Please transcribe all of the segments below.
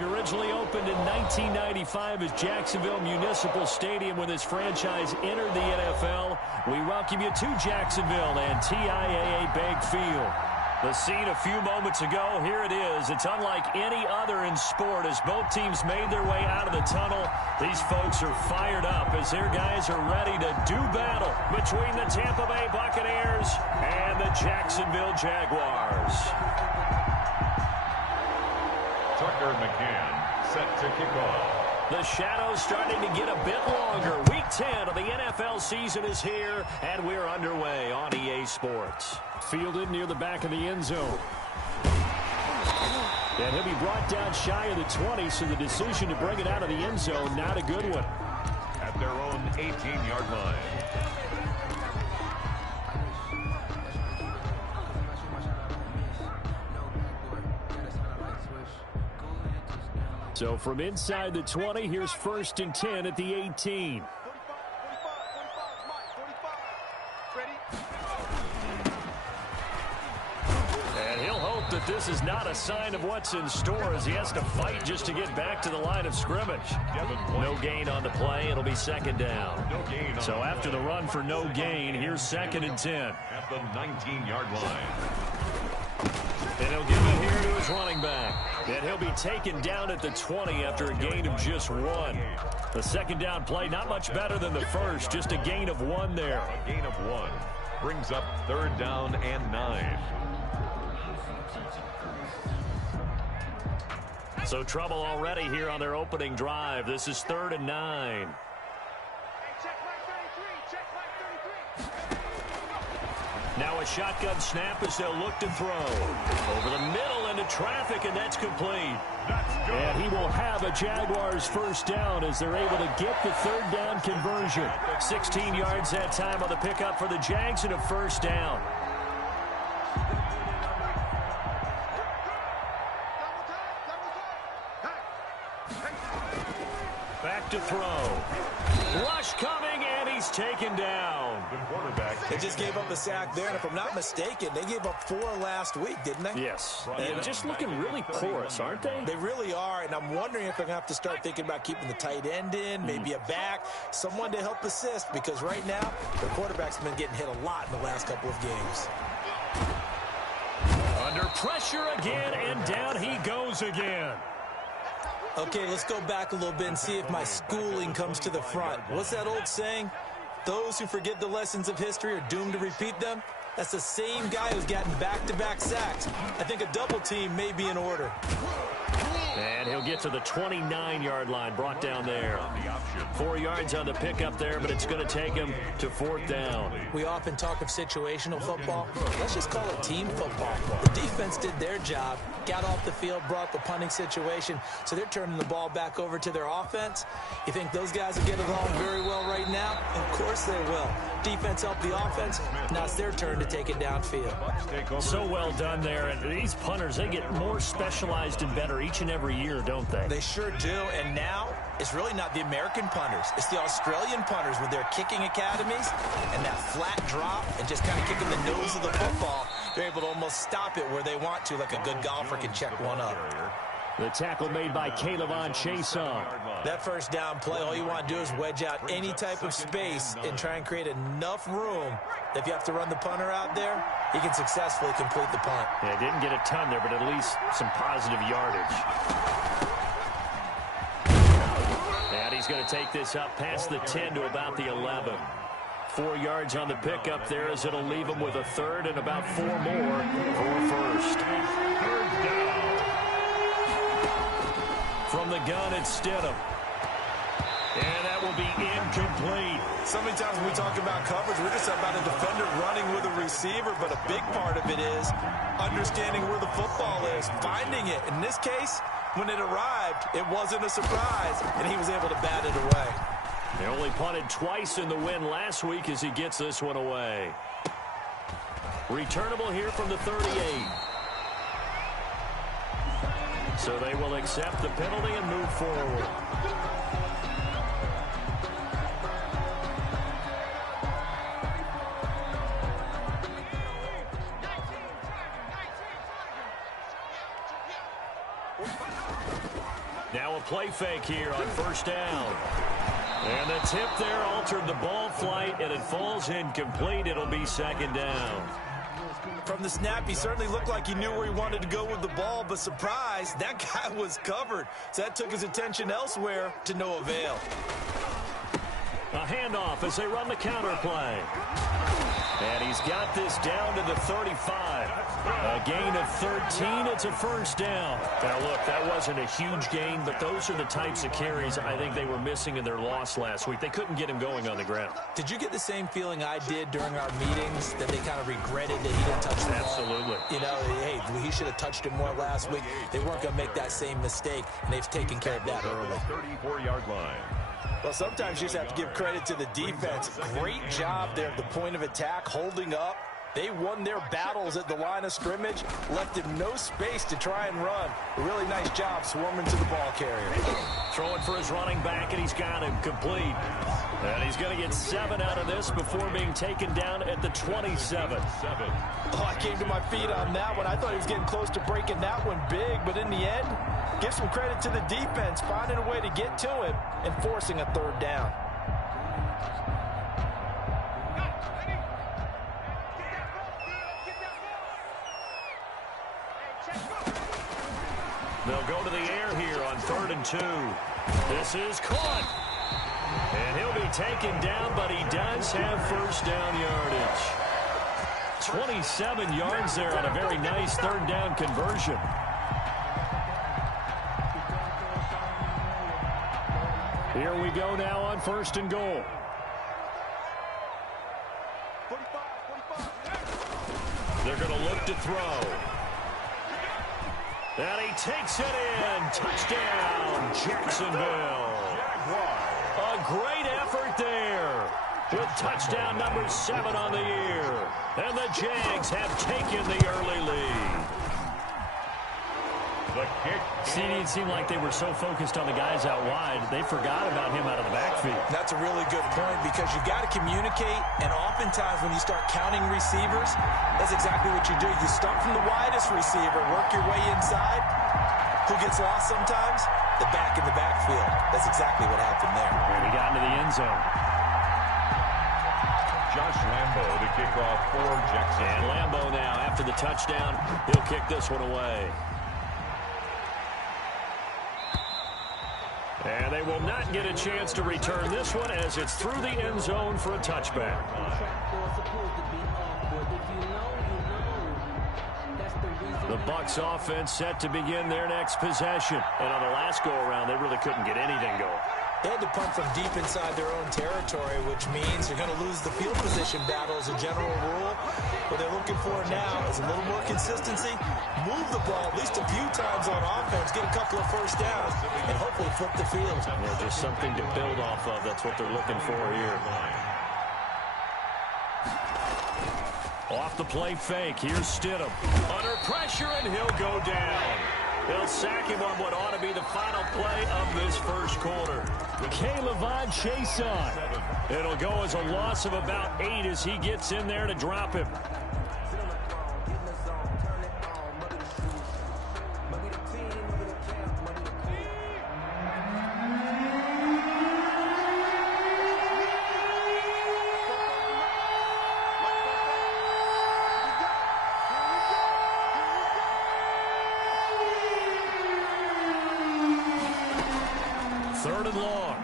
Originally opened in 1995 as Jacksonville Municipal Stadium when this franchise entered the NFL. We welcome you to Jacksonville and TIAA Bank Field. The scene a few moments ago, here it is. It's unlike any other in sport as both teams made their way out of the tunnel. These folks are fired up as their guys are ready to do battle between the Tampa Bay Buccaneers and the Jacksonville Jaguars. Tucker McCann set to kick off. The shadows starting to get a bit longer. Week 10 of the NFL season is here, and we're underway on EA Sports. Fielded near the back of the end zone. And he'll be brought down shy of the 20, so the decision to bring it out of the end zone, not a good one. At their own 18-yard line. So from inside the 20, here's 1st and 10 at the 18. And he'll hope that this is not a sign of what's in store as he has to fight just to get back to the line of scrimmage. No gain on the play. It'll be 2nd down. So after the run for no gain, here's 2nd and 10. At the 19-yard line. And he'll give it here to his running back. And he'll be taken down at the 20 after a gain of just 1. The 2nd down play, not much better than the first, just a gain of 1 there. A gain of 1 brings up 3rd down and 9. So trouble already here on their opening drive. This is 3rd and 9. Now a shotgun snap as they'll look to throw. Over the middle into traffic, and that's complete. And he will have a Jaguars 1st down as they're able to get the 3rd down conversion. 16 yards that time on the pickup for the Jags and a 1st down. Back to throw. Rush coming, and he's taken down. They just gave up a sack there, and if I'm not mistaken, they gave up 4 last week, didn't they? Yes. And just looking really porous, aren't they? They really are, and I'm wondering if they're going to have to start thinking about keeping the tight end in, maybe a back, someone to help assist, because right now, their quarterback's been getting hit a lot in the last couple of games. Under pressure again, and down he goes again. Okay, let's go back a little bit and see if my schooling comes to the front. What's that old saying? Those who forget the lessons of history are doomed to repeat them. That's the same guy who's gotten back-to-back sacks. I think a double team may be in order. And he'll get to the 29-yard line, brought down there. 4 yards on the pickup there, but it's going to take him to 4th down. We often talk of situational football. Let's just call it team football. The defense did their job, got off the field, brought the punting situation, so they're turning the ball back over to their offense. You think those guys will get along very well right now? Of course they will. Defense helped the offense. Now it's their turn to take it downfield. So well done there. And these punters, they get more specialized and better each and every year, don't they? They sure do. And now it's really not the American punters. It's the Australian punters with their kicking academies and that flat drop and just kind of kicking the nose of the football. They're able to almost stop it where they want to, like a good golfer can check one up. The tackle made by Caleb Chason. That 1st down play, all you want to do is wedge out any type of space and try and create enough room that if you have to run the punter out there, he can successfully complete the punt. Yeah, didn't get a ton there, but at least some positive yardage. And he's going to take this up past the 10 to about the 11. 4 yards on the pickup there as it'll leave him with a 3rd and about 4 more for a 1st. 3rd down. From the gun, it's Stidham. And that will be incomplete. So many times when we talk about coverage, we're just about a defender running with a receiver, but a big part of it is understanding where the football is, finding it. In this case, when it arrived, it wasn't a surprise, and he was able to bat it away. They only punted twice in the win last week as he gets this one away. Returnable here from the 38. So they will accept the penalty and move forward. Now a play fake here on first down. And the tip there altered the ball flight, and it falls incomplete. It'll be second down. From the snap, he certainly looked like he knew where he wanted to go with the ball, but surprise, that guy was covered. So that took his attention elsewhere to no avail. A handoff as they run the counter play. And he's got this down to the 35. A gain of 13. It's a first down. Now, look, that wasn't a huge gain, but those are the types of carries I think they were missing in their loss last week. They couldn't get him going on the ground. Did you get the same feeling I did during our meetings, that they kind of regretted that he didn't touch the ball? Absolutely. You know, hey, he should have touched it more last week. They weren't going to make that same mistake, and they've taken care of that early. 34-yard line. Well, sometimes you just have to give credit to the defense. Great job there at the point of attack, holding up. They won their battles at the line of scrimmage, left him no space to try and run. A really nice job swarming to the ball carrier. Throwing for his running back, and he's got him complete. And he's going to get 7 out of this before being taken down at the 27. Oh, I came to my feet on that one. I thought he was getting close to breaking that one big, but in the end, give some credit to the defense, finding a way to get to him and forcing a third down. They'll go to the air here on 3rd and 2. This is caught. And he'll be taken down, but he does have first down yardage. 27 yards there on a very nice 3rd down conversion. Here we go now on 1st and goal. They're going to look to throw. And he takes it in. Touchdown, Jacksonville. A great effort there with touchdown number 7 on the year. And the Jags have taken the early lead. The kick. See, it seemed like they were so focused on the guys out wide, they forgot about him out of the backfield. That's a really good point, because you got to communicate, and oftentimes when you start counting receivers, that's exactly what you do. You start from the widest receiver, work your way inside. Who gets lost sometimes? The back in the backfield. That's exactly what happened there. And he got into the end zone. Josh Lambo to kick off for Jackson. And Lambo now, after the touchdown, he'll kick this one away. And they will not get a chance to return this one as it's through the end zone for a touchback. The Bucks offense set to begin their next possession. And on the last go-around, they really couldn't get anything going. They had to punt from deep inside their own territory, which means they're going to lose the field position battle as a general rule. What they're looking for now is a little more consistency, move the ball at least a few times on offense, get a couple of first downs, and hopefully flip the field. Yeah, just something to build off of. That's what they're looking for here. Off the play fake, here's Stidham. Under pressure, and he'll go down. They'll sack him on what ought to be the final play of this first quarter. K'Lavon Chaisson. It'll go as a loss of about 8 as he gets in there to drop him.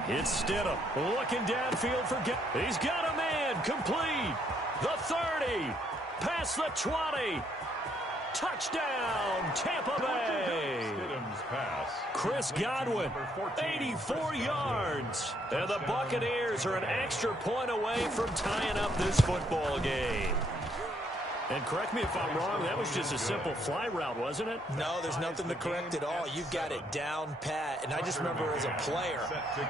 It's Stidham looking downfield for he's got a man complete. The 30 past the 20. Touchdown, Tampa Bay. Chris Godwin, 84 yards. And the Buccaneers are an extra point away from tying up this football game. And correct me if I'm wrong, that was just a simple fly route, wasn't it? No, there's nothing to correct at all. You've got it down pat. And I just remember as a player,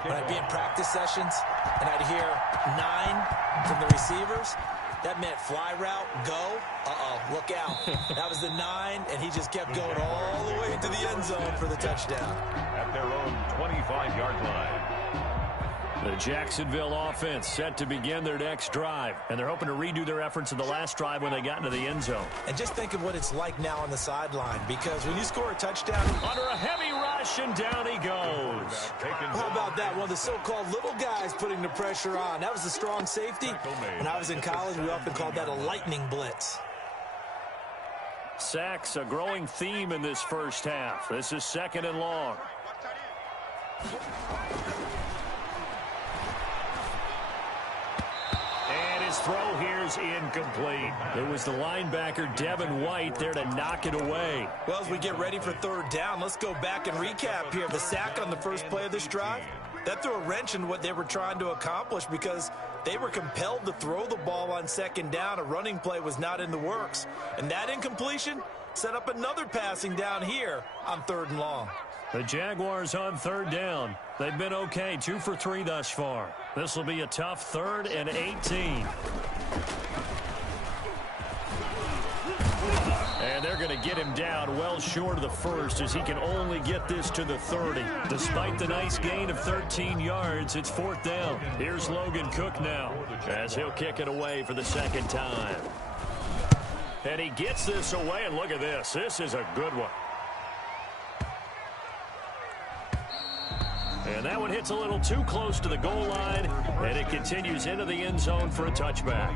when I'd be in practice sessions and I'd hear 9 from the receivers, that meant fly route, go. Look out. That was the 9, and he just kept going all the way into the end zone for the touchdown. At their own 25-yard line. The Jacksonville offense set to begin their next drive, and they're hoping to redo their efforts in the last drive when they got into the end zone. And just think of what it's like now on the sideline, because when you score a touchdown, under a heavy rush, and down he goes. How about that? One of the so-called little guys putting the pressure on. That was the strong safety. When I was in college, we often called that a lightning blitz. Sacks, a growing theme in this first half. This is 2nd and long. And his throw here's incomplete. It was the linebacker Devin White there to knock it away. Well, as we get ready for 3rd down, let's go back and recap here. The sack on the first play of this drive, that threw a wrench in what they were trying to accomplish because they were compelled to throw the ball on 2nd down. A running play was not in the works. And that incompletion set up another passing down here on 3rd and long. The Jaguars on 3rd down. They've been okay, 2 for 3 thus far. This will be a tough 3rd and 18. And they're going to get him down well short of the first as he can only get this to the 30. Despite the nice gain of 13 yards, it's 4th down. Here's Logan Cook now as he'll kick it away for the 2nd time. And he gets this away, and look at this. This is a good one. And that one hits a little too close to the goal line, and it continues into the end zone for a touchback.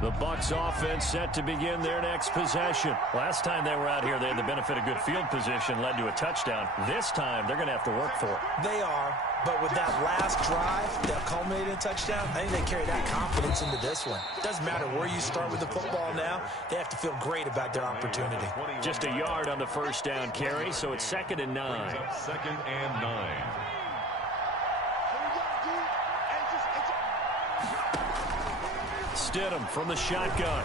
The Bucks offense set to begin their next possession. Last time they were out here, they had the benefit of good field position, led to a touchdown. This time, they're going to have to work for it. They are, but with that last drive that culminated in a touchdown, I think they carry that confidence into this one. Doesn't matter where you start with the football now, they have to feel great about their opportunity. Just a yard on the first down carry, so it's 2nd and 9. 2nd and 9. Stidham from the shotgun.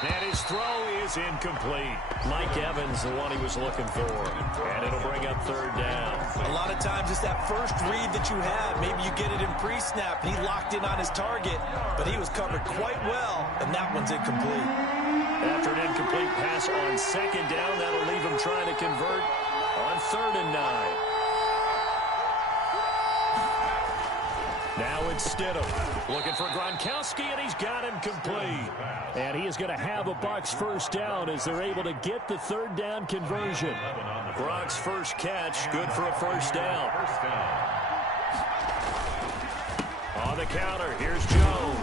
And his throw is incomplete. Mike Evans, the one he was looking for. And it'll bring up 3rd down. A lot of times it's that first read that you have. Maybe you get it in pre-snap, and he locked in on his target, but he was covered quite well, and that one's incomplete. After an incomplete pass on 2nd down, that'll leave him trying to convert on 3rd and 9. Now it's Stidham looking for Gronkowski, and he's got him complete. And he is going to have a Bucks first down as they're able to get the 3rd down conversion. Gronk's first catch, good for a first down. On the counter, here's Jones.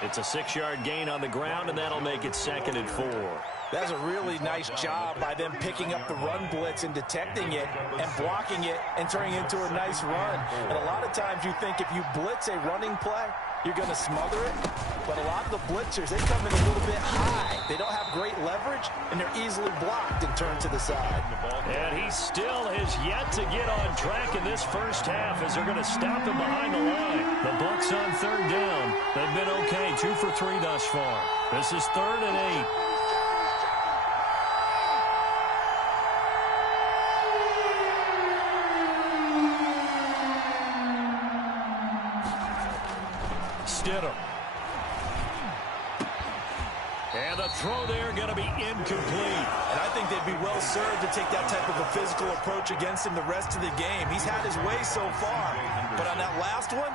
It's a 6-yard gain on the ground, and that'll make it 2nd and 4. That's a really nice job by them picking up the run blitz and detecting it and blocking it and turning it into a nice run. And a lot of times you think if you blitz a running play, you're going to smother it. But a lot of the blitzers, they come in a little bit high. They don't have great leverage, and they're easily blocked and turned to the side. And he still has yet to get on track in this first half as they're going to stop him behind the line. The Bucks on 3rd down. They've been okay, 2 for 3 thus far. This is 3rd and 8. Stidham. And the throw there going to be incomplete. And I think they'd be well served to take that type of a physical approach against him the rest of the game. He's had his way so far. But on that last one,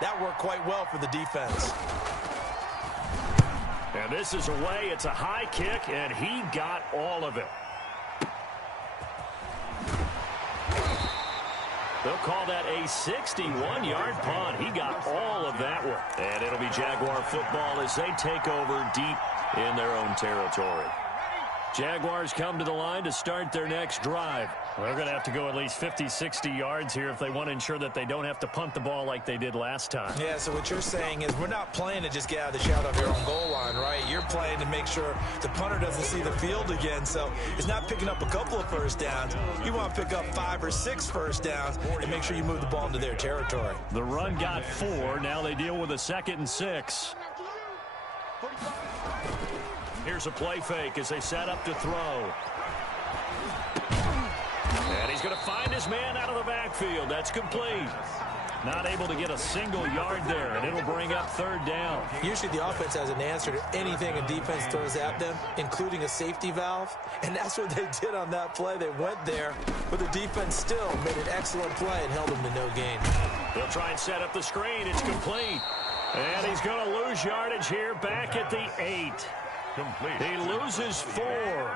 that worked quite well for the defense. And this is away. It's a high kick, and he got all of it. They'll call that a 61-yard punt. He got all of that one. And it'll be Jaguar football as they take over deep in their own territory. Jaguars come to the line to start their next drive. They're going to have to go at least 50, 60 yards here if they want to ensure that they don't have to punt the ball like they did last time. Yeah, so what you're saying is we're not playing to just get out of the shadow of your own goal line, right? You're playing to make sure the punter doesn't see the field again. So it's not picking up a couple of first downs. You want to pick up 5 or 6 first downs and make sure you move the ball into their territory. The run got 4. Now they deal with a 2nd and 6. Here's a play fake as they set up to throw. And he's going to find his man out of the backfield. That's complete. Not able to get a single yard there, and it'll bring up third down. Usually the offense has an answer to anything a defense throws at them, including a safety valve, and that's what they did on that play. They went there, but the defense still made an excellent play and held them to no gain. They'll try and set up the screen. It's complete. And he's going to lose yardage here back at the 8. Complete. He loses 4,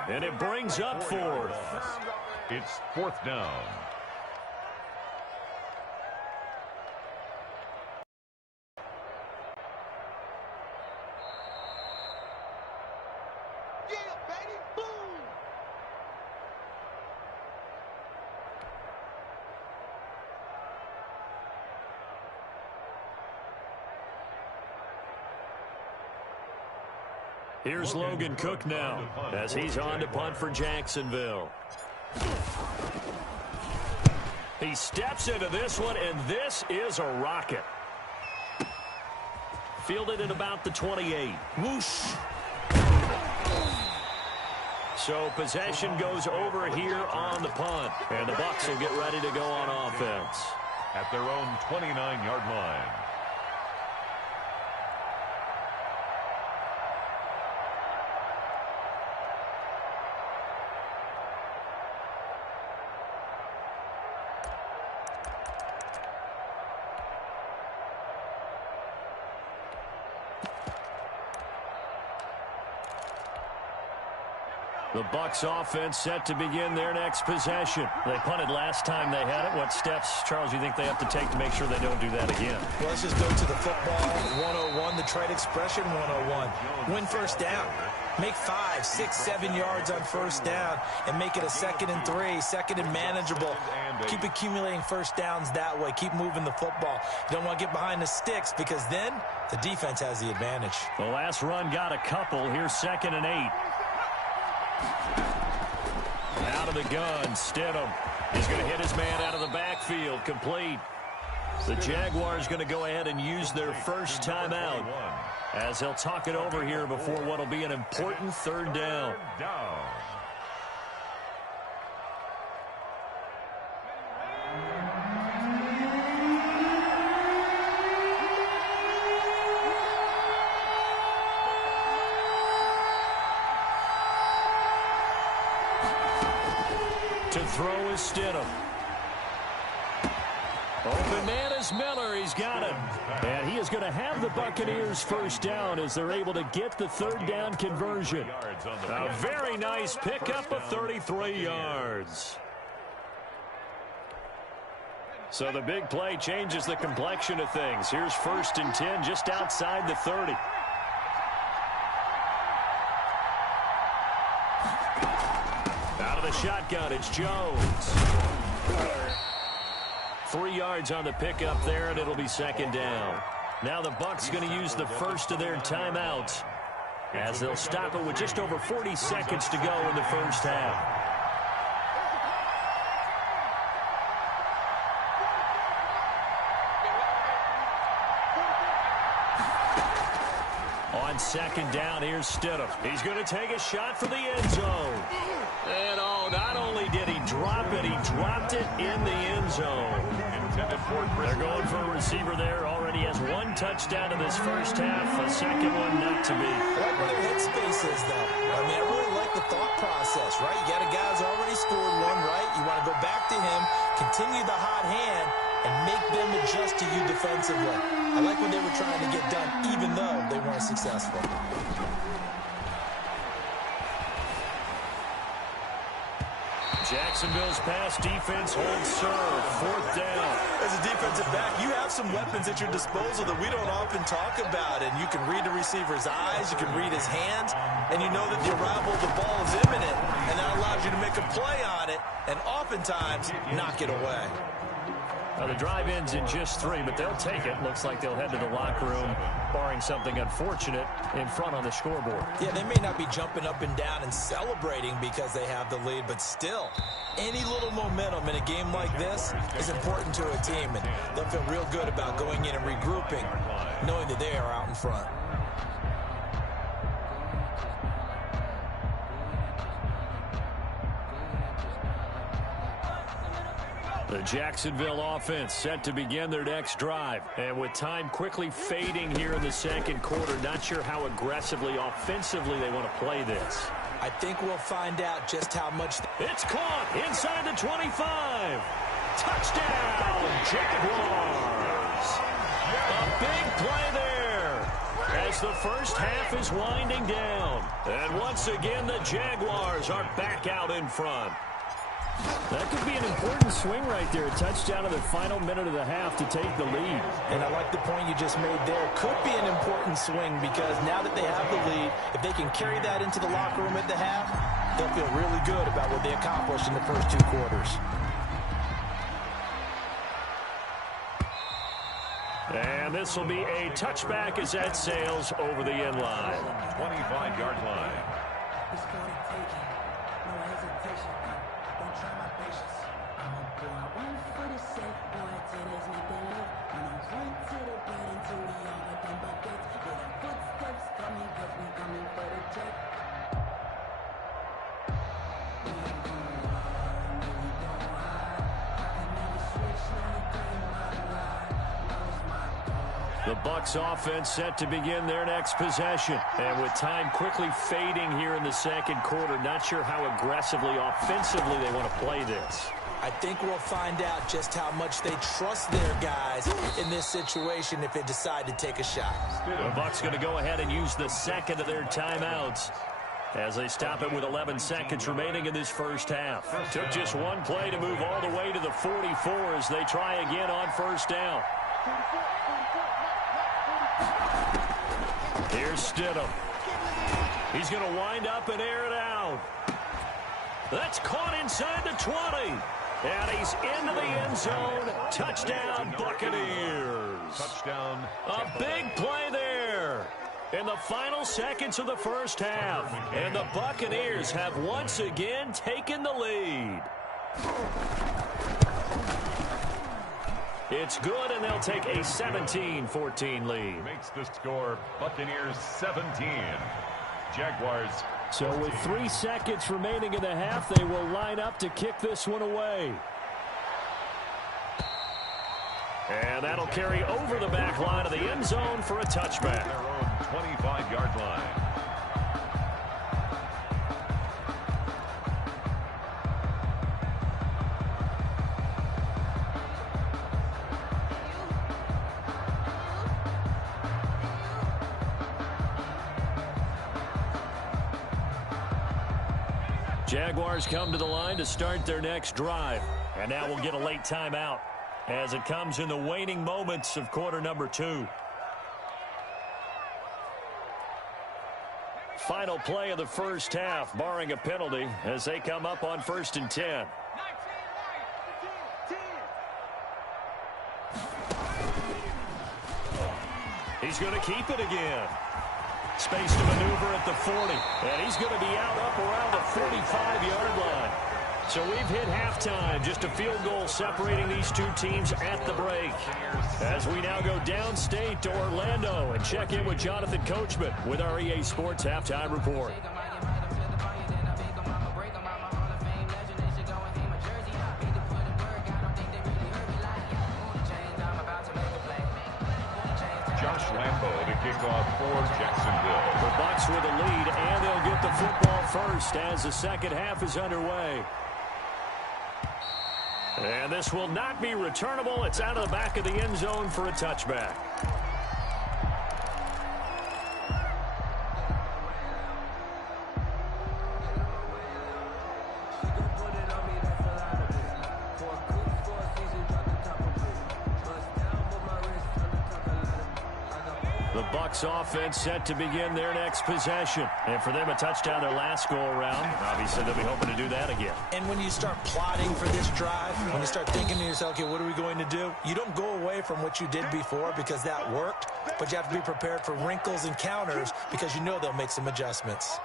and it brings up 4th. It's 4th down. Here's Logan Cook now as he's on to punt for Jacksonville. He steps into this one, and this is a rocket. Fielded at about the 28. Whoosh. So possession goes over here on the punt, and the Bucks will get ready to go on offense. At their own 29-yard line. The Bucks offense set to begin their next possession. They punted last time they had it. What steps, Charles, you think they have to take to make sure they don't do that again? Well, let's just go to the football 101, the trade expression 101. Win first down. Make 5, 6, 7 yards on first down and make it a 2nd and 3, 2nd and manageable. Keep accumulating first downs that way. Keep moving the football. You don't want to get behind the sticks because then the defense has the advantage. The last run got a couple. Here's 2nd and 8. Out of the gun, Stidham. He's going to hit his man out of the backfield. Complete. The Jaguars going to go ahead and use their first timeout as they'll talk it over here before what will be an important third down. To throw is Stidham. Open man is Miller. He's got it. And he is going to have the Buccaneers first down as they're able to get the third down conversion. A very nice pickup of 33 yards. So the big play changes the complexion of things. Here's 1st and 10 just outside the 30. Shotgun, it's Jones. 3 yards on the pickup there, and it'll be 2nd down. Now the Bucks going to use the first of their timeouts as they'll stop it with just over 40 seconds to go in the first half. On 2nd down, here's Stidham. He's going to take a shot for the end zone. And not only did he drop it, he dropped it in the end zone. They're going for a receiver there. Already has 1 touchdown in this first half. A second one not to be. I like where their headspace is, though. I mean, I really like the thought process, right? You got a guy who's already scored 1, right? You want to go back to him, continue the hot hand, and make them adjust to you defensively. I like what they were trying to get done, even though they weren't successful. Jacksonville's pass defense holds serve. 4th down. As a defensive back, you have some weapons at your disposal that we don't often talk about. And you can read the receiver's eyes, you can read his hands, and you know that the arrival of the ball is imminent. And that allows you to make a play on it and oftentimes knock it away. Well, the drive ends in just 3, but they'll take it. Looks like they'll head to the locker room, barring something unfortunate in front on the scoreboard. Yeah, they may not be jumping up and down and celebrating because they have the lead, but still, any little momentum in a game like this is important to a team, and they'll feel real good about going in and regrouping, knowing that they are out in front. The Jacksonville offense set to begin their next drive. And with time quickly fading here in the second quarter, not sure how aggressively, offensively they want to play this. I think we'll find out just how much. It's caught inside the 25. Touchdown, Jaguars. A big play there as the first half is winding down. And once again, the Jaguars are back out in front. That could be an important swing right there. A touchdown in the final minute of the half to take the lead. And I like the point you just made there. Could be an important swing because now that they have the lead, if they can carry that into the locker room at the half, they'll feel really good about what they accomplished in the first two quarters. And this will be a touchback as that sails over the end line. 25-yard line. The Bucks offense set to begin their next possession. And with time quickly fading here in the second quarter, not sure how aggressively, offensively they want to play this. I think we'll find out just how much they trust their guys in this situation if they decide to take a shot. The Bucks going to go ahead and use the second of their timeouts as they stop it with 11 seconds remaining in this first half. Took just one play to move all the way to the 44 as they try again on first down. Here's Stidham. He's going to wind up and air it out. That's caught inside the 20. And he's into the end zone. Touchdown, Buccaneers. Touchdown. A big play there in the final seconds of the first half. And the Buccaneers have once again taken the lead. It's good, and they'll take a 17-14 lead. Makes the score Buccaneers 17. Jaguars. So with 3 seconds remaining in the half, they will line up to kick this one away. And that'll carry over the back line of the end zone for a touchback. Their own 25-yard line. Jaguars come to the line to start their next drive. And now we'll get a late timeout as it comes in the waning moments of quarter number 2. Final play of the first half, barring a penalty, as they come up on 1st and 10. He's going to keep it again. Space to maneuver at the 40. And he's going to be out up around the 45-yard line. So we've hit halftime. Just a field goal separating these two teams at the break. As we now go downstate to Orlando and check in with Jonathan Coachman with our EA Sports Halftime Report. Kickoff for Jacksonville. The Bucks with a lead, and they'll get the football first as the second half is underway. And this will not be returnable. It's out of the back of the end zone for a touchback. The Bucks offense set to begin their next possession. And for them, a touchdown their last go-around. Obviously, they'll be hoping to do that again. And when you start plotting for this drive, when you start thinking to yourself, okay, what are we going to do? You don't go away from what you did before because that worked, but you have to be prepared for wrinkles and counters because you know they'll make some adjustments.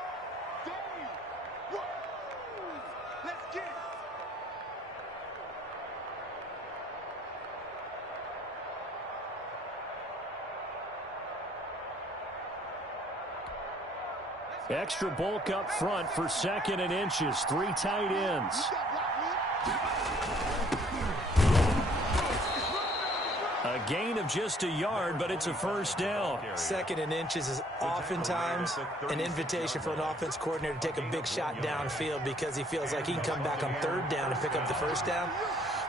Extra bulk up front for 2nd and inches. 3 tight ends. gain of just a yard, but it's a first down. 2nd and inches is oftentimes an invitation for an offense coordinator to take a big shot downfield because he feels like he can come back on 3rd down and pick up the first down.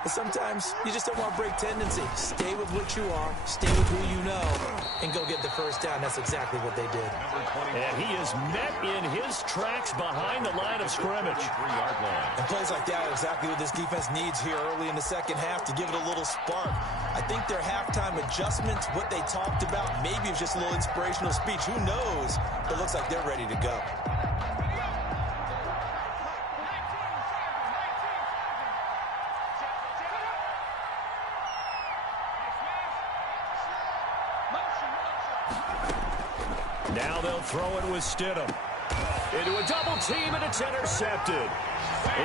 But sometimes you just don't want to break tendency. Stay with what you are, stay with who you know, and go get the first down. That's exactly what they did. And he is met in his tracks behind the line of scrimmage. And plays like that are exactly what this defense needs here early in the second half to give it a little spark. I think their halftime adjustments, what they talked about, maybe it was just a little inspirational speech. Who knows? But it looks like they're ready to go. Now they'll throw it with Stidham. Into a double team, and it's intercepted.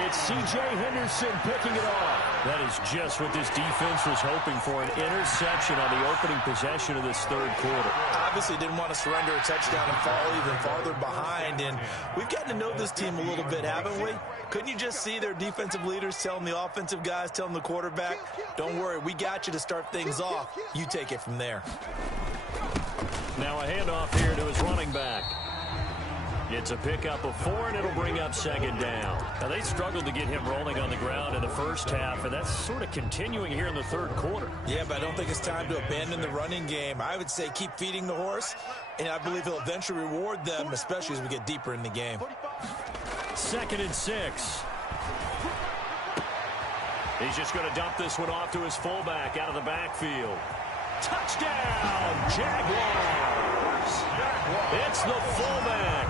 It's C.J. Henderson picking it off. That is just what this defense was hoping for, an interception on the opening possession of this 3rd quarter. Obviously didn't want to surrender a touchdown and fall even farther behind, and we've gotten to know this team a little bit, haven't we? Couldn't you just see their defensive leaders telling the offensive guys, telling the quarterback, don't worry, we got you to start things off. You take it from there. Now a handoff here to his running back. It's a pickup of 4, and it'll bring up 2nd down. Now, they struggled to get him rolling on the ground in the first half, and that's sort of continuing here in the 3rd quarter. Yeah, but I don't think it's time to abandon the running game. I would say keep feeding the horse, and I believe he'll eventually reward them, especially as we get deeper in the game. 2nd and 6. He's just going to dump this one off to his fullback out of the backfield. Touchdown, Jaguars! It's the fullback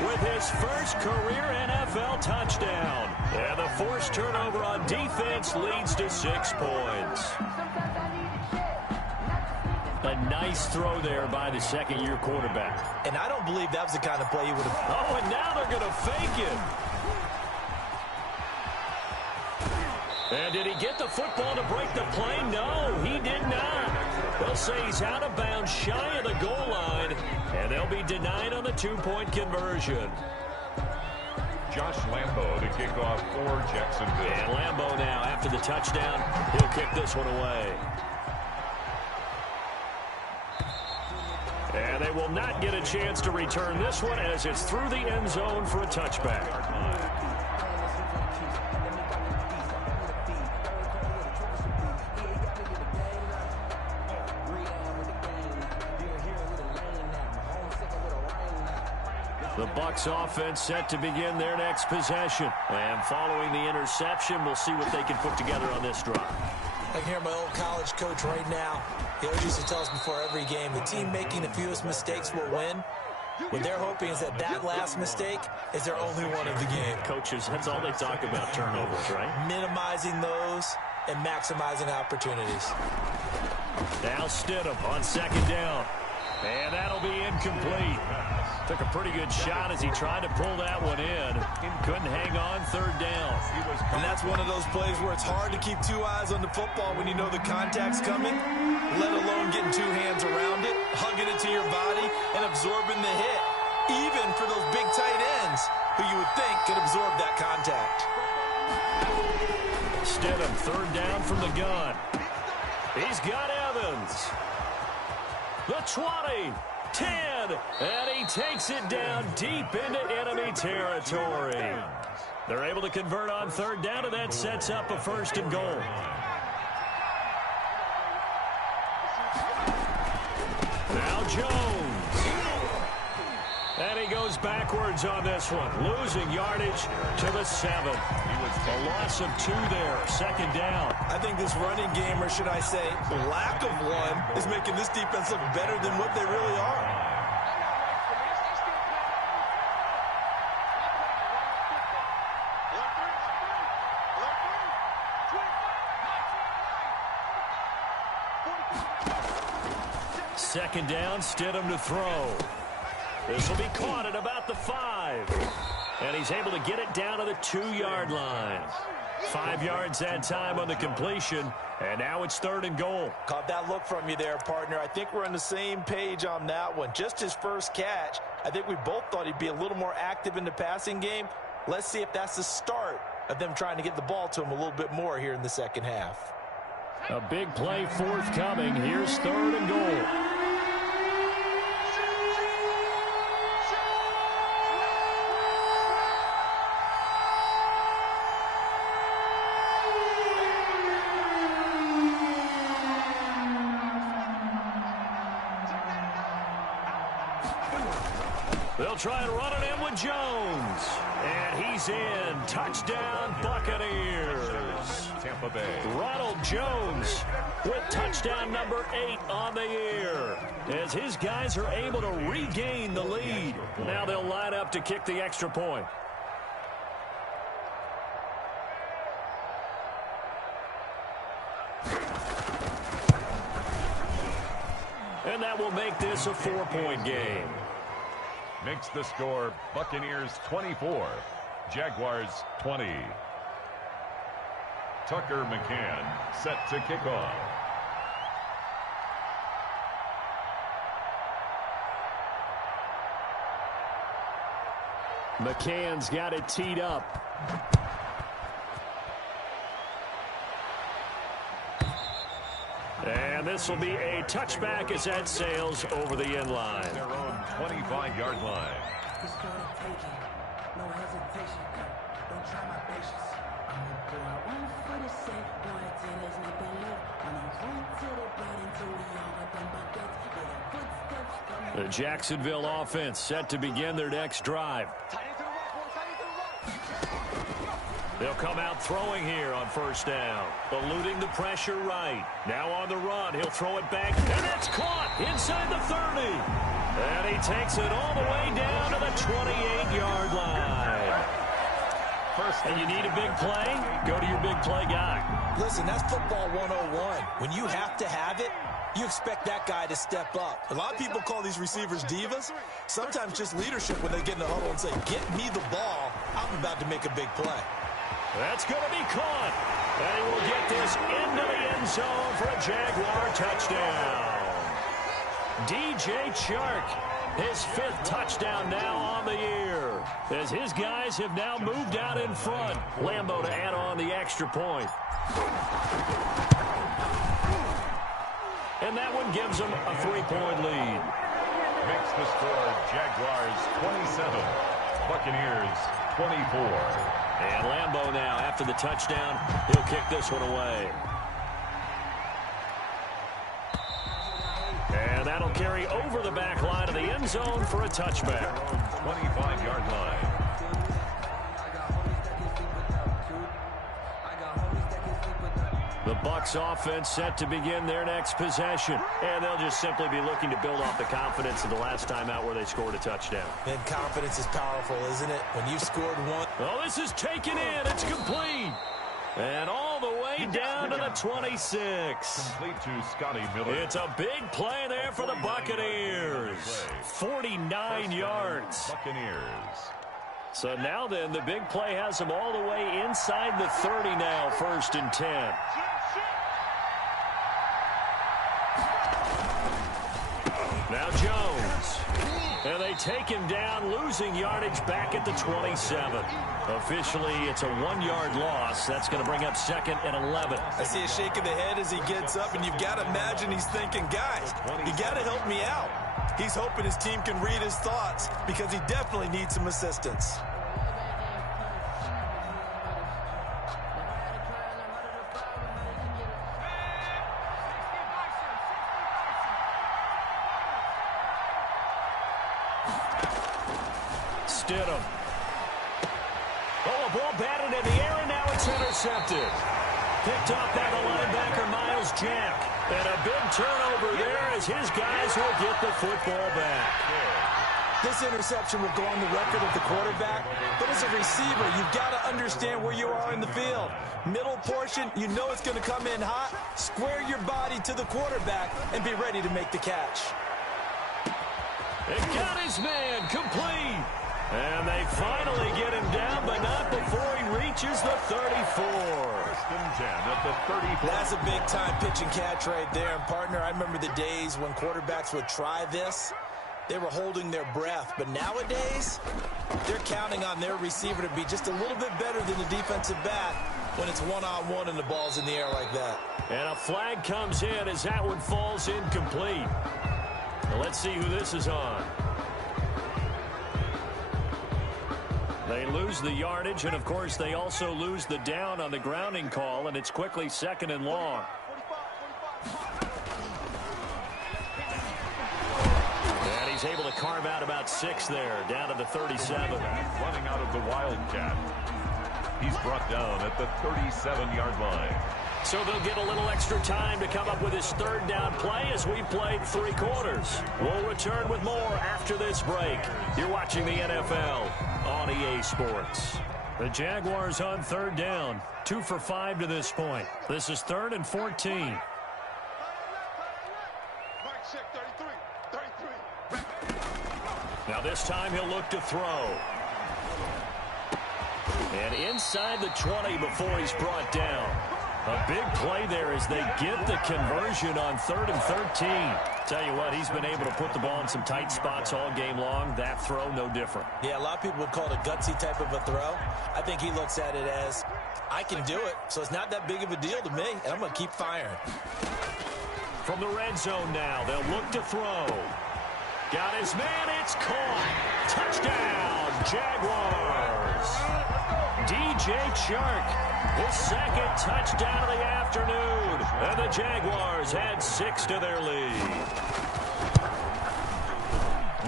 with his first career NFL touchdown. And the forced turnover on defense leads to 6 points. A nice throw there by the 2nd-year quarterback. And I don't believe that was the kind of play he would have... Oh, and now they're going to fake it. And did he get the football to break the play? No, he did not. They'll say he's out of bounds, shy of the goal line, and they'll be denied on the 2-point conversion. Josh Lambo to kick off for Jacksonville. And Lambo now, after the touchdown, he'll kick this one away. And they will not get a chance to return this one as it's through the end zone for a touchback. The Bucks offense set to begin their next possession. And following the interception, we'll see what they can put together on this drive. I can hear my old college coach right now. He always used to tell us before every game, the team making the fewest mistakes will win. What they're hoping is that that last mistake is their only one of the game. Coaches, that's all they talk about, turnovers, right? Minimizing those and maximizing opportunities. Now Stidham on 2nd down. And that'll be incomplete. Took a pretty good shot as he tried to pull that one in. Couldn't hang on 3rd down. And that's one of those plays where it's hard to keep 2 eyes on the football when you know the contact's coming, let alone getting 2 hands around it, hugging it to your body, and absorbing the hit. Even for those big tight ends who you would think could absorb that contact. Stidham, 3rd down from the gun. He's got Evans. The 20, 10, and he takes it down deep into enemy territory. They're able to convert on 3rd down, and that sets up a 1st and goal. Now Jones. And he goes backwards on this one, losing yardage to the 7. A loss of 2 there, 2nd down. I think this running game, or should I say lack of one, is making this defense look better than what they really are. Second down, Stidham to throw. This will be caught at about the 5. And he's able to get it down to the 2-yard line. 5 yards that time on the completion. And now it's 3rd and goal. Caught that look from you there, partner. I think we're on the same page on that one. Just his first catch. I think we both thought he'd be a little more active in the passing game. Let's see if that's the start of them trying to get the ball to him a little bit more here in the second half. A big play forthcoming. Here's 3rd and goal. They'll try and run it in with Jones. And he's in. Touchdown, Buccaneers. Tampa Bay. Ronald Jones with touchdown number 8 on the year, as his guys are able to regain the lead. Now they'll line up to kick the extra point. And that will make this a 4-point game. Makes the score Buccaneers 24, Jaguars 20. Tucker McCann set to kick off. McCann's got it teed up. And this will be a touchback as that sails over the end line. Their own 25-yard line. No hesitation. Don't try my patience. I'm gonna pour out one for the sake. Boy, till there's nothing left. When I run to the bed until we all got them buckets. Yeah, the footsteps coming. The Jacksonville offense set to begin their next drive. They'll come out throwing here on 1st down. Eluding the pressure right. Now on the run. He'll throw it back. And it's caught inside the 30. And he takes it all the way down to the 28-yard line. And you need a big play? Go to your big play guy. Listen, that's football 101. When you have to have it, you expect that guy to step up. A lot of people call these receivers divas. Sometimes just leadership when they get in the huddle and say, get me the ball. I'm about to make a big play. That's going to be caught. And he will get this into the end zone for a Jaguar touchdown. DJ Chark, his 5th touchdown now on the year, as his guys have now moved out in front. Lambeau to add on the extra point. And that one gives them a 3-point lead. Makes the score Jaguars 27, Buccaneers 24. And Lambeau now, after the touchdown, he'll kick this one away. And that'll carry over the back line of the end zone for a touchback. 25-yard line. The Bucks offense set to begin their next possession. And they'll just simply be looking to build off the confidence of the last time out where they scored a touchdown. And confidence is powerful, isn't it? When you've scored one. Oh, this is taken in. It's complete. And all the way down to the 26. Complete to Scotty Miller. It's a big play there for the Buccaneers. 49 yards. Buccaneers. So now then, the big play has them all the way inside the 30 now, 1st and 10. Now Jones. And they take him down, losing yardage back at the 27. Officially, it's a 1-yard loss. That's going to bring up 2nd and 11. I see a shake of the head as he gets up, and you've got to imagine he's thinking, guys, you got to help me out. He's hoping his team can read his thoughts because he definitely needs some assistance. Stidham. Oh, a ball batted in the air, and now it's intercepted. Picked up by the linebacker, Miles Jack. And a big turnover there as his guys will get the football back. This interception will go on the record of the quarterback, but as a receiver, you've got to understand where you are in the field. Middle portion, you know it's going to come in hot. Square your body to the quarterback and be ready to make the catch. They got his man complete. And they finally get him down, but not before he reaches the 34. 1st and 10 at the 34. That's a big-time pitch and catch right there. And, partner, I remember the days when quarterbacks would try this. They were holding their breath. But nowadays, they're counting on their receiver to be just a little bit better than the defensive back when it's one-on-one and the ball's in the air like that. And a flag comes in as that one falls incomplete. Now let's see who this is on. They lose the yardage, and, of course, they also lose the down on the grounding call, and it's quickly 2nd and long. And he's able to carve out about 6 there, down to the 37. Running out of the Wildcat. He's brought down at the 37-yard line. So they'll get a little extra time to come up with his 3rd down play as we played 3 quarters. We'll return with more after this break. You're watching the NFL on EA Sports. The Jaguars on 3rd down. 2 for 5 to this point. This is 3rd and 14. Now this time he'll look to throw. And inside the 20 before he's brought down. A big play there as they get the conversion on 3rd and 13. Tell you what, he's been able to put the ball in some tight spots all game long. That throw, no different. Yeah, a lot of people would call it a gutsy type of a throw. I think he looks at it as, I can do it, so it's not that big of a deal to me, and I'm going to keep firing. From the red zone now, they'll look to throw. Got his man, it's caught. Touchdown, Jaguars. DJ Chark, his 2nd touchdown of the afternoon. And the Jaguars add 6 to their lead.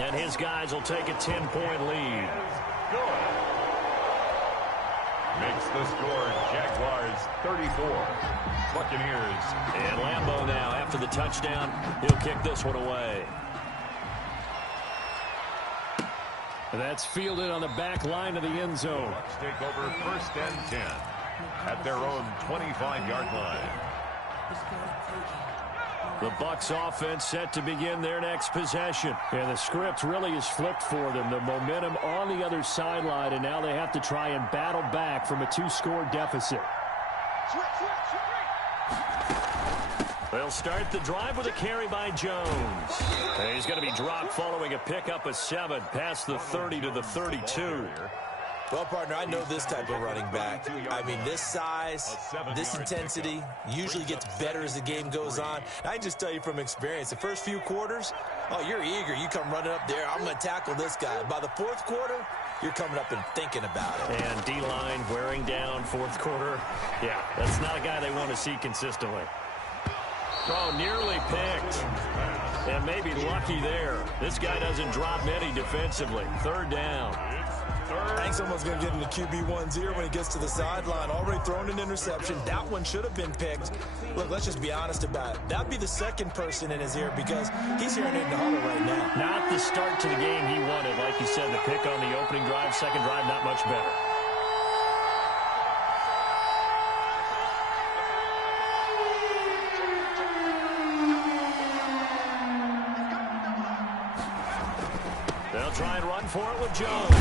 And his guys will take a 10-point lead. Good. Makes the score Jaguars 34. Buccaneers. And Lambeau now, after the touchdown, he'll kick this one away. That's fielded on the back line of the end zone. Bucks take over 1st and 10 at their own 25-yard line. The Bucks offense set to begin their next possession. And the script really is flipped for them. The momentum on the other sideline, and now they have to try and battle back from a 2-score deficit. They'll start the drive with a carry by Jones. And he's going to be dropped following a pickup of 7 past the 30 to the 32. Well, partner, I know this type of running back. I mean, this size, this intensity usually gets better as the game goes on. I can just tell you from experience, the first few quarters, oh, you're eager. You come running up there, I'm going to tackle this guy. By the 4th quarter, you're coming up and thinking about it. And D-line wearing down 4th quarter. Yeah, that's not a guy they want to see consistently. Oh, nearly picked. And maybe lucky there. This guy doesn't drop many defensively. 3rd down. I think someone's going to get in the QB1's ear when he gets to the sideline. Already thrown an interception. That one should have been picked. Look, let's just be honest about it. That'd be the 2nd person in his ear because he's hearing it in the huddle right now. Not the start to the game he wanted. Like you said, the pick on the opening drive, 2nd drive, not much better. Try and run for it with Jones.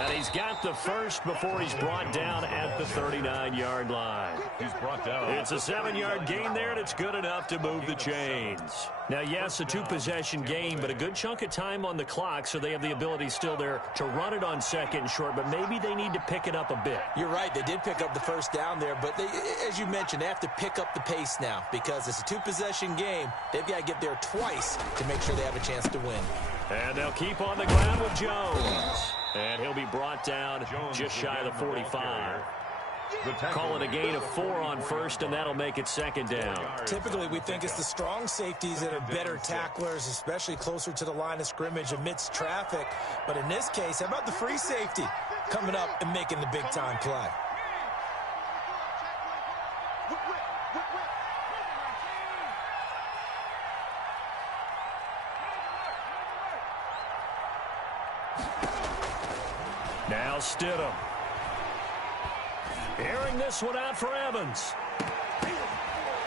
And he's got the first before he's brought down at the 39-yard line. He's brought down. It's a 7-yard gain there, and it's good enough to move the chains. Now, yes, a 2-possession game, but a good chunk of time on the clock, so they have the ability still there to run it on 2nd and short, but maybe they need to pick it up a bit. You're right. They did pick up the first down there, but they, as you mentioned, they have to pick up the pace now because it's a 2-possession game. They've got to get there twice to make sure they have a chance to win. And they'll keep on the ground with Jones. And he'll be brought down just shy of the 45. Call it a gain of 4 on 1st, and that'll make it 2nd down. Typically, we think it's the strong safeties that are better tacklers, especially closer to the line of scrimmage amidst traffic. But in this case, how about the free safety coming up and making the big-time play? Now Stidham. Airing this one out for Evans.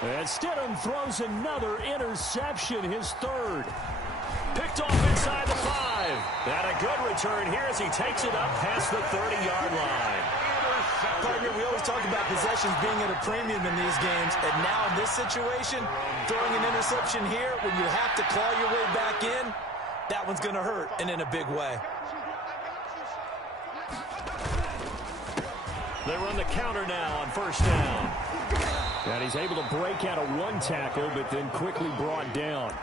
And Stidham throws another interception, his 3rd. Picked off inside the 5. And a good return here as he takes it up past the 30-yard line. Partner, we always talk about possessions being at a premium in these games, and now in this situation, throwing an interception here when you have to claw your way back in, that one's going to hurt, and in a big way. They run the counter now on first down. And he's able to break out of one tackle, but then quickly brought down.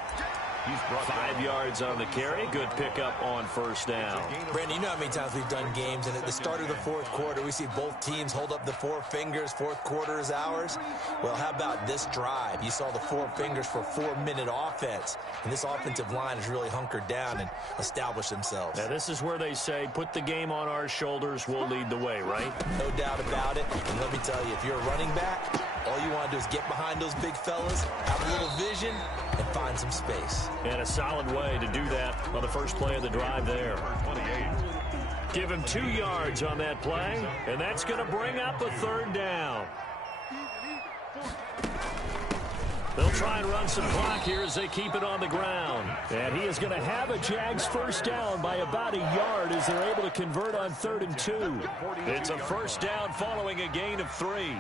He's brought 5 yards on the carry. Good pickup on first down. Brandon, you know how many times we've done games, and at the start of the fourth quarter, we see both teams hold up the 4 fingers, fourth quarter is ours. Well, how about this drive? You saw the 4 fingers for 4-minute offense, and this offensive line has really hunkered down and established themselves. Now, this is where they say, put the game on our shoulders, we'll lead the way, right? No doubt about it, and let me tell you, if you're a running back, all you want to do is get behind those big fellas, have a little vision, and find some space. And a solid way to do that on the first play of the drive there. 28. Give him 2 yards on that play, and that's going to bring up a third down. They'll try and run some clock here as they keep it on the ground. And he is going to have a Jags first down by about a yard as they're able to convert on 3rd and 2. It's a first down following a gain of 3.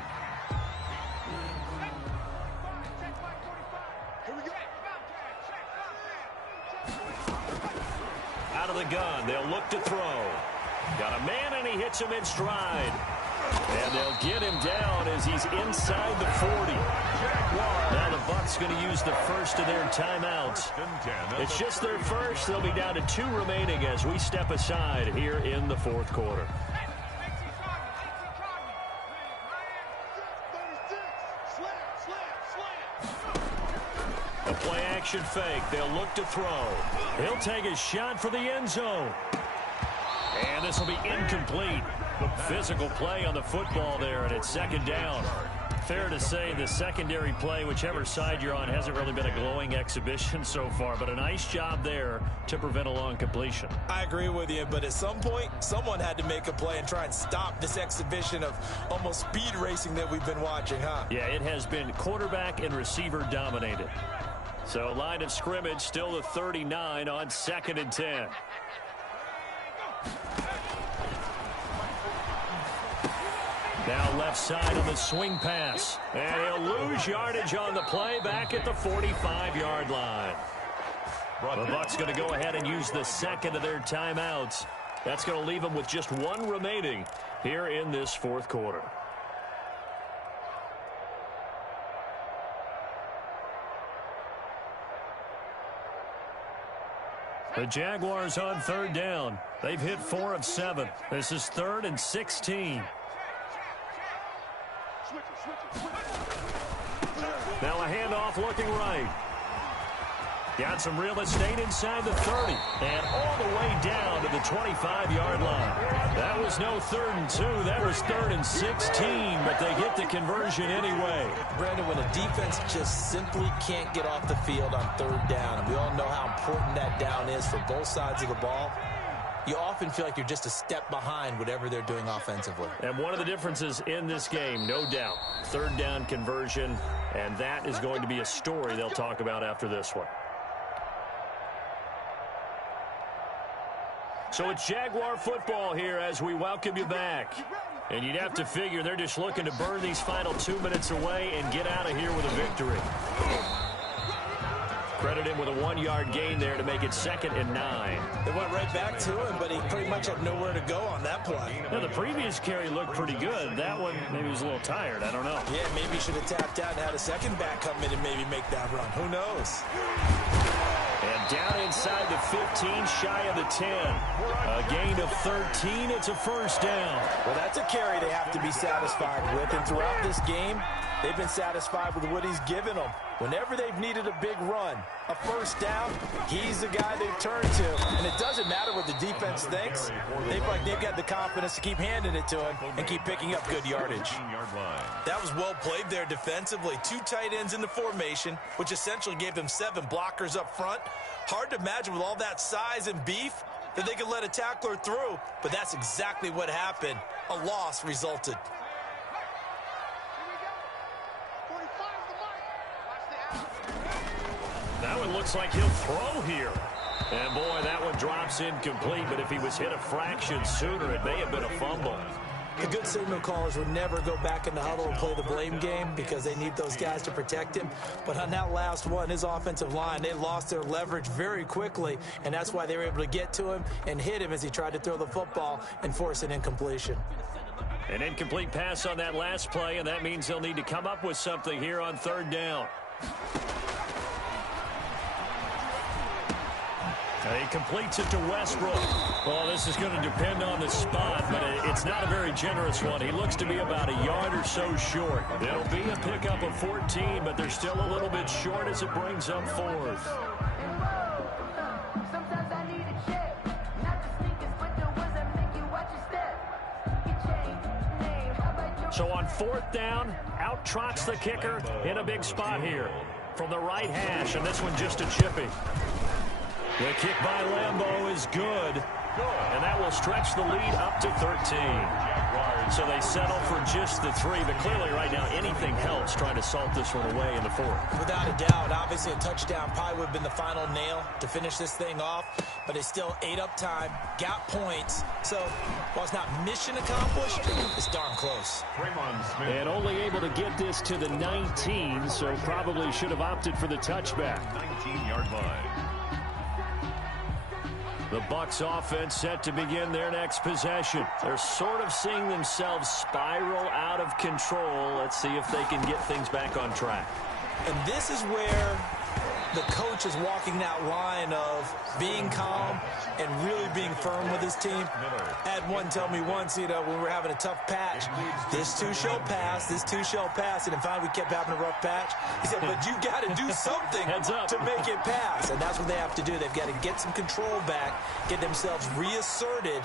Out of the gun, they'll look to throw. Got a man, and he hits him in stride. And they'll get him down as he's inside the 40. Now the Bucks going to use the first of their timeouts. It's just their first. They'll be down to 2 remaining as we step aside here in the fourth quarter. A play action fake. They'll look to throw. He'll take a shot for the end zone. And this will be incomplete. Physical play on the football there, and it's 2nd down. Fair to say the secondary play, whichever side you're on, hasn't really been a glowing exhibition so far, but a nice job there to prevent a long completion. I agree with you, but at some point, someone had to make a play and try and stop this exhibition of almost speed racing that we've been watching, huh? Yeah, it has been quarterback and receiver dominated. So line of scrimmage still the 39 on 2nd and 10. Now left side on the swing pass. And he'll lose yardage on the play back at the 45-yard line. The Bucks going to go ahead and use the second of their timeouts. That's going to leave them with just 1 remaining here in this fourth quarter. The Jaguars on 3rd down. They've hit 4 of 7. This is 3rd and 16. Now a handoff looking right. Got some real estate inside the 30 and all the way down to the 25-yard line. That was no 3rd and 2. That was 3rd and 16, but they get the conversion anyway. Brandon, when a defense just simply can't get off the field on 3rd down, and we all know how important that down is for both sides of the ball, you often feel like you're just a step behind whatever they're doing offensively. And one of the differences in this game, no doubt, 3rd down conversion, and that is going to be a story they'll talk about after this one. So it's Jaguar football here as we welcome you back. And you'd have to figure they're just looking to burn these final 2 minutes away and get out of here with a victory. Credit him with a 1-yard gain there to make it 2nd and 9. They went right back to him, but he pretty much had nowhere to go on that play. Now, the previous carry looked pretty good. That one, maybe he was a little tired. I don't know. Yeah, maybe he should have tapped out and had a second back come in and maybe make that run. Who knows? And down inside the 15, shy of the 10. A gain of 13. It's a first down. Well, that's a carry they have to be satisfied with. And throughout this game, they've been satisfied with what he's given them. Whenever they've needed a big run, a first down, he's the guy they've turned to. And it doesn't matter what the defense thinks. They've got the confidence to keep handing it to him and keep picking up good yardage. That was well played there defensively. 2 tight ends in the formation, which essentially gave them 7 blockers up front. Hard to imagine with all that size and beef that they could let a tackler through, but that's exactly what happened. A loss resulted. That one looks like he'll throw here. And, boy, that one drops incomplete, but if he was hit a fraction sooner, it may have been a fumble. The good signal callers would never go back in the huddle and play the blame game because they need those guys to protect him. But on that last one, his offensive line, they lost their leverage very quickly, and that's why they were able to get to him and hit him as he tried to throw the football and force an incompletion. An incomplete pass on that last play, and that means they'll need to come up with something here on third down. He completes it to Westbrook. Well, this is going to depend on the spot, but it's not a very generous one. He looks to be about a yard or so short. It'll be a pickup of 14, but they're still a little bit short as it brings up fourth. So on fourth down, out trots the kicker in a big spot here from the right hash, and this one just a chippy. The kick by Lambeau is good, and that will stretch the lead up to 13. So they settle for just the 3, but clearly right now anything helps trying to salt this one away in the fourth. Without a doubt, obviously a touchdown probably would have been the final nail to finish this thing off, but it's still ate up time, got points. So while it's not mission accomplished, it's darn close. And only able to get this to the 19, so probably should have opted for the touchback. 19-yard line. The Bucks offense set to begin their next possession. They're sort of seeing themselves spiral out of control. Let's see if they can get things back on track. And this is where the coach is walking that line of being calm and really being firm with his team. I had one tell me once, when we were having a tough patch, this too shall pass, this too shall pass, and then finally we kept having a rough patch. He said, but you got to do something to make it pass, and that's what they have to do. They've got to get some control back, get themselves reasserted,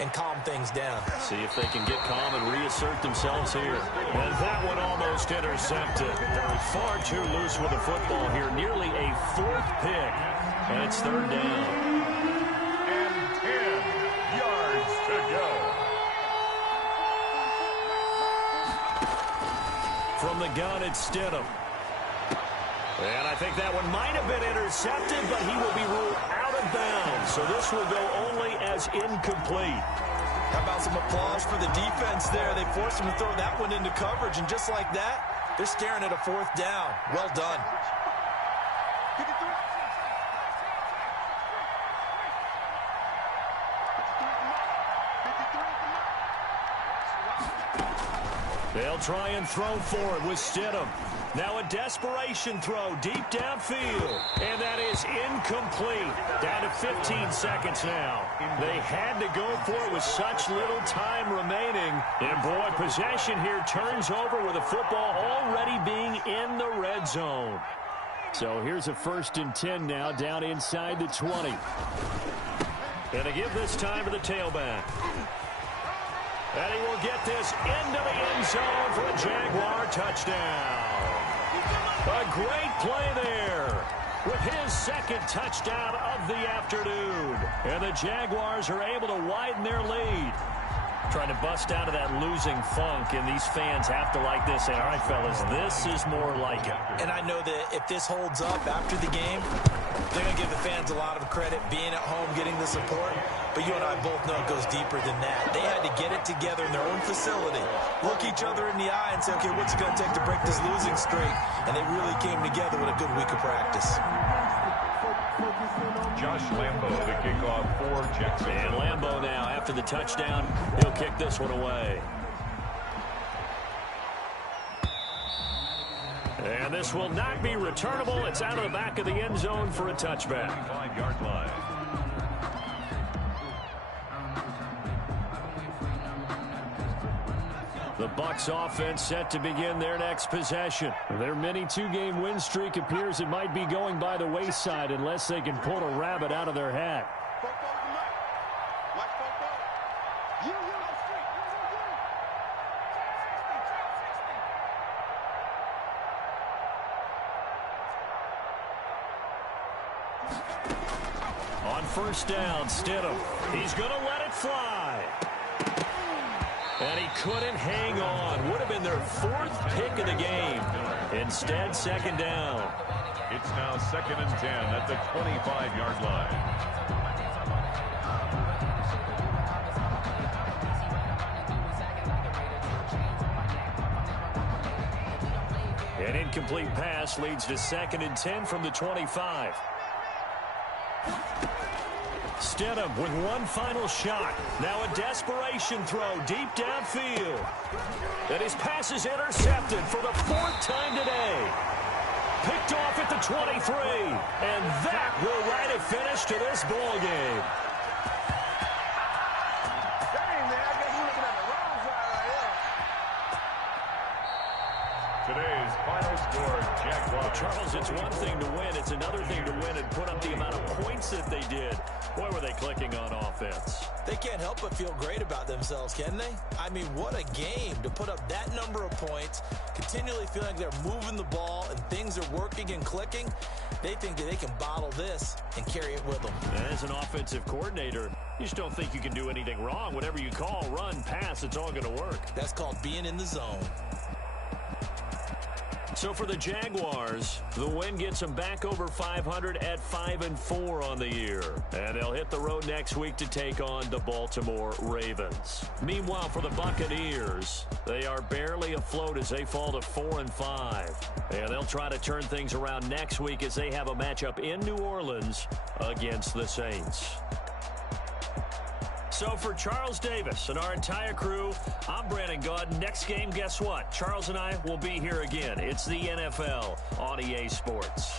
and calm things down. See if they can get calm and reassert themselves here. And that one almost intercepted. Far too loose with the football here. Nearly a fourth pick. And it's third down. And 10 yards to go. From the gun, it's Stidham. And I think that one might have been intercepted, but he will be ruled out of bounds. So this will go only as incomplete. How about some applause for the defense there? They forced him to throw that one into coverage, and just like that, they're staring at a fourth down. Well done. They'll try and throw for it with Stidham. Now a desperation throw deep downfield. And that is incomplete. Down to 15 seconds now. They had to go for it with such little time remaining. And boy, possession here turns over with the football already being in the red zone. So here's a 1st and 10 now down inside the 20. And to give this time to the tailback. And he will get this into the end zone for a Jaguar touchdown. A great play there with his 2nd touchdown of the afternoon. And the Jaguars are able to widen their lead. Trying to bust out of that losing funk, and these fans have to like this. Say, all right, fellas, this is more like it. And I know that if this holds up after the game, they're going to give the fans a lot of credit being at home, getting the support. But you and I both know it goes deeper than that. They had to get it together in their own facility, look each other in the eye and say, okay, what's it going to take to break this losing streak? And they really came together with a good week of practice. Josh Lambeau, the kickoff for Jackson. And Lambeau now, after the touchdown, he'll kick this one away. And this will not be returnable. It's out of the back of the end zone for a touchback. 5-yard line. The Bucks offense set to begin their next possession. Their mini 2-game win streak appears it might be going by the wayside unless they can pull a rabbit out of their hat. On 1st down, Stidham. He's going to let it fly. And he couldn't hang on. Would have been their 4th pick of the game. Instead, 2nd down. It's now 2nd and 10 at the 25-yard line. An incomplete pass leads to 2nd and 10 from the 25. Stidham with one final shot. Now a desperation throw deep downfield. And his pass is intercepted for the 4th time today. Picked off at the 23. And that will write a finish to this ball game. Today's final score, Jaguars. Charles, it's one thing to win. It's another thing to win and put up the amount of points that they did. Boy, were they clicking on offense. They can't help but feel great about themselves, can they? I mean, what a game to put up that number of points, continually feeling like they're moving the ball and things are working and clicking. They think that they can bottle this and carry it with them. As an offensive coordinator, you just don't think you can do anything wrong. Whatever you call, run, pass, it's all going to work. That's called being in the zone. So for the Jaguars, the win gets them back over 500 at 5-4 on the year. And they'll hit the road next week to take on the Baltimore Ravens. Meanwhile, for the Buccaneers, they are barely afloat as they fall to 4-5. And they'll try to turn things around next week as they have a matchup in New Orleans against the Saints. So for Charles Davis and our entire crew, I'm Brandon Gaudin. Next game, guess what? Charles and I will be here again. It's the NFL on EA Sports.